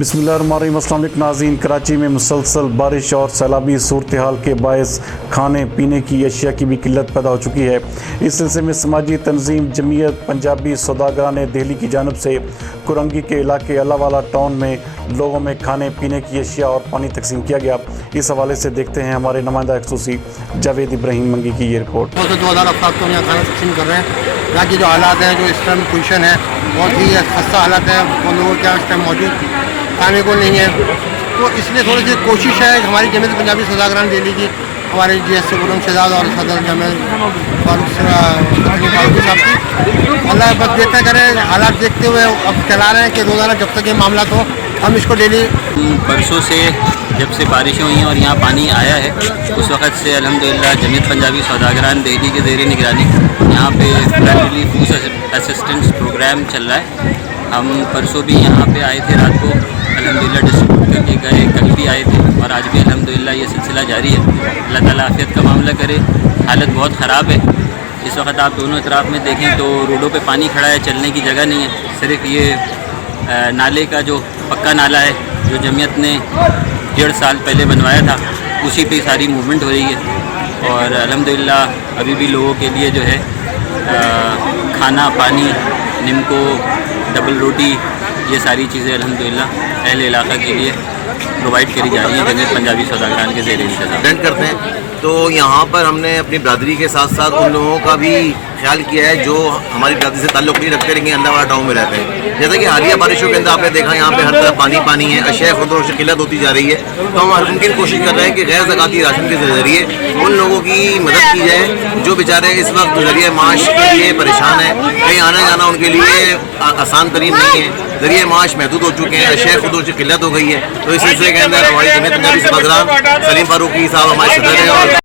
بسم اللہ الرحمن الرحیم۔ السلام علیکم ناظرین، کراچی میں مسلسل بارش اور سیلابی صورتحال کے باعث کھانے پینے کی اشیاء کی بھی قلت پیدا ہو چکی ہے۔ اس سلسلے میں سماجی تنظیم جمعیت پنجابی سوداگران دہلی کی جانب سے کرنگی کے علاقے اللہ والا ٹاؤن میں لوگوں میں کھانے پینے کی اشیاء اور پانی تقسیم کیا گیا۔ اس حوالے سے دیکھتے ہیں ہمارے نمائندہ خصوصی جاوید ابراہیم منگی کی یہ رپورٹ۔ 2000 افراد کو یہاں کھانا تقسیم کر رہے ہیں۔ یہاں کی جو حالات ہیں، جو اس ٹائم پوزیشن ہے، بہت ہی خستہ حالت ہے۔ وہ لوگوں کے اس ٹائم موجود کھانے کو نہیں ہے، تو اس لیے تھوڑی سی کوشش ہے ہماری جمعیت پنجابی سوداگران دہلی کی، ہمارے جی ایس غلام شہزاد اور صدر جامع فاروق صاحب کی۔ اللہ بس بہتر کرے، حالات دیکھتے ہوئے اب چلا رہے ہیں کہ روزانہ جب تک یہ معاملات ہو ہم اس کو ڈیلی۔ برسوں سے جب سے بارشیں ہوئی ہیں اور یہاں پانی آیا ہے، اس وقت سے الحمدللہ جمعیت پنجابی سوداگران دہلی کے زیر نگرانی یہاں پہ flood relief food assistance programme چل رہا ہے۔ ہم پرسوں بھی یہاں پہ آئے تھے، رات کو الحمدللہ ڈسٹریبیوٹ کر کے گئے، کل بھی آئے تھے اور آج بھی الحمدللہ یہ سلسلہ جاری ہے۔ اللہ تعالیٰ عافیت کا معاملہ کرے۔ حالت بہت خراب ہے اس وقت، آپ دونوں اطراف میں دیکھیں تو روڈوں پہ پانی کھڑا ہے، چلنے کی جگہ نہیں ہے۔ صرف یہ نالے کا جو پکا نالا ہے جو جمعیت نے 1.5 سال پہلے بنوایا تھا، اسی پہ ساری موومنٹ ہو رہی ہے۔ اور الحمدللہ ابھی بھی لوگوں کے لیے جو ہے کھانا پانی، نمکو، ڈبل روٹی، یہ ساری چیزیں الحمدللہ اہل علاقہ کے لیے پرووائڈ کری جا رہی ہیں جمعیت پنجابی سوداگران کے زیر انتظام کرتے ہیں۔ تو یہاں پر ہم نے اپنی برادری کے ساتھ ساتھ ان لوگوں کا بھی خیال کیا ہے جو ہماری برادری سے تعلق نہیں رکھتے لیکن اللہ والا ٹاؤن میں رہتے ہیں۔ جیسا کہ حالیہ بارشوں کے اندر آپ نے دیکھا یہاں پہ ہر طرف پانی پانی ہے، اشیاء خود سے قلت ہوتی جا رہی ہے، تو ہم ہر ممکن کوشش کر رہے ہیں کہ غیر زکاتی راشن کے ذریعے ان لوگوں کی مدد کی جائے جو بیچارے اس وقت ذریعہ معاش کے لیے پریشان ہیں۔ کہیں آنا جانا ان کے لیے آسان ترین نہیں ہے، ذریعہ معاش محدود ہو چکے ہیں، اشیاء خود سے قلت ہو گئی ہے۔ تو اس سلسلے کے اندر ہماری جمعیت پنجابی سوداگران سلیم فاروقی صاحب ہمارے صدر ہیں اور